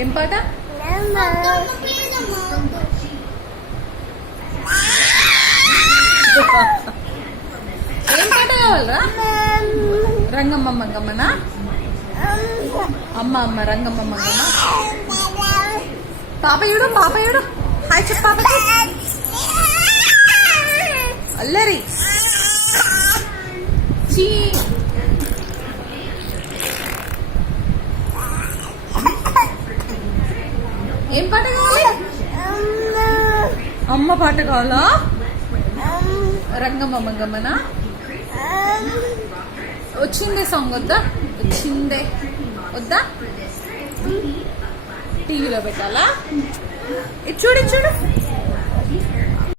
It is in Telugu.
ఏం పాట? ఏం పాట కావాలరా? రంగమ్మ మంగమ్మనా? అమ్మ అమ్మ రంగమ్మ మంగమ్మ. పాపయుడు పాపయుడు హాయ్ చెప్పు పాపకి. అల్లరి చీ. ఏం పాట కావాలి? అమ్మ పాట కావాలా? రంగమ్మ మంగమ్మనా? వచ్చిందే సాంగ్ వద్దా? వచ్చిందే వద్దా? టీవీలో పెట్టాలా? ఇది చూడు చూడు